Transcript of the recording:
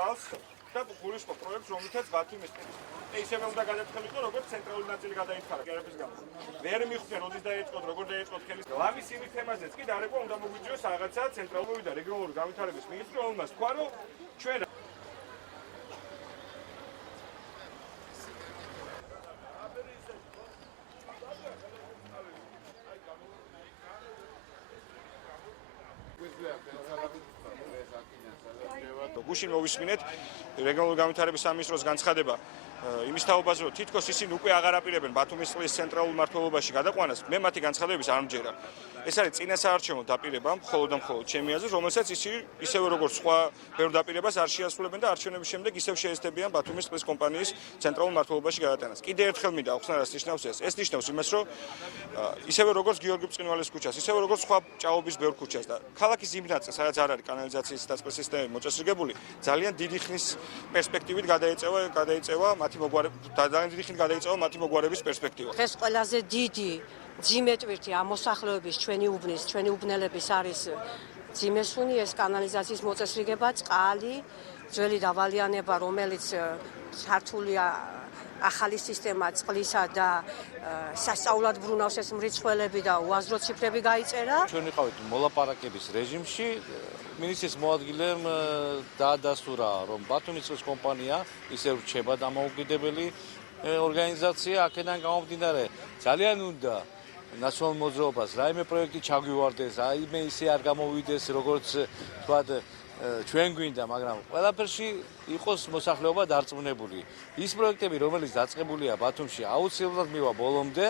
პორტალს და გულისხმობ პროექტს, რომლითაც ბათუმის ისევე უნდა გადაწყილიყო, როგორც ცენტრალური ნაწილი გადაითხარა გერების გამო. ვერ მიხვდნენ, როდის დაიწყოთ, როგორ დაიწყოთ ხელის. ლამის იმის თემაზეც კი დარეკვა უნდა მოგვიძიოს რაღაცა ცენტრალური და რეგიონალური განვითარების მინისტრი, რომელმაც თქვა, რომ ჩვენ გუშინ მოვისმინეთ რეგიონული განვითარების სამინისტროს განცხადება იმის თაობაზე, რომ თითქოს ისინი უკვე აღარ აპირებენ ბათუმის წყლის ცენტრალურ მმართველობაში გადაყვანას, მე მათი განცხადების არ მჯერა. ეს არის წინასაარჩევნო დაპირება, მხოლოდ და მხოლოდ ჩემი აზრით, რომელსაც ისინი ისევე როგორც სხვა ბევრ დაპირებას არ შეასრულებენ და არჩევნების შემდეგ ისევ შეესწებიან ბათუმის წყლის კომპანიის ცენტრალურ მმართველობაში გადატანას. კიდევ ერთხელ მინდა ახსნა, რას ნიშნავს ეს? ეს ნიშნავს იმას, რომ ისევე როგორც გიორგი ბრწყინვალის ქუჩას, ისევე როგორც სხვა ჭაობის ბევრ ქუჩას და ქალაქის იმ ნაწილს, სადაც არ არის კანალიზაციის და წყლის სისტემები მოწესრიგებული, ძალიან დიდი ხნის პერსპექტივით გადაიწევა მათი მოგვარების პერსპექტივა. დღეს ყველაზე დიდი ძიმე ტვირთი ამ მოსახლეობის ჩვენი უბნელების არის ძიმესუნი, ეს კანალიზაციის მოწესრიგება, წყალი, ძველი დავალიანება, რომელიც სართულია ახალი სისტემა წყლისა და სასწაულად ბრუნავს ეს მრიცხველები და უაზრო ციფრები გაიწერა. ჩვენ ვიყავით მოლაპარაკების რეჟიმში, მინისტრის მოადგილემ დაადასტურა, რომ ბათუმის წყლის კომპანია ისევ რჩება დამოუკიდებელი ორგანიზაცია, აქედან გამომდინარე ძალიან უნდა ნაციონალურ მოძრაობას რაიმე პროექტი ჩაგვივარდეს, რაიმე ისე არ გამოვიდეს, როგორც თქვათ ჩვენ გვინდა, მაგრამ ყველაფერში იყოს მოსახლეობა დარწმუნებული. ის პროექტები, რომელიც დაწყებულია ბათუმში, აუცილებლად მივა ბოლომდე.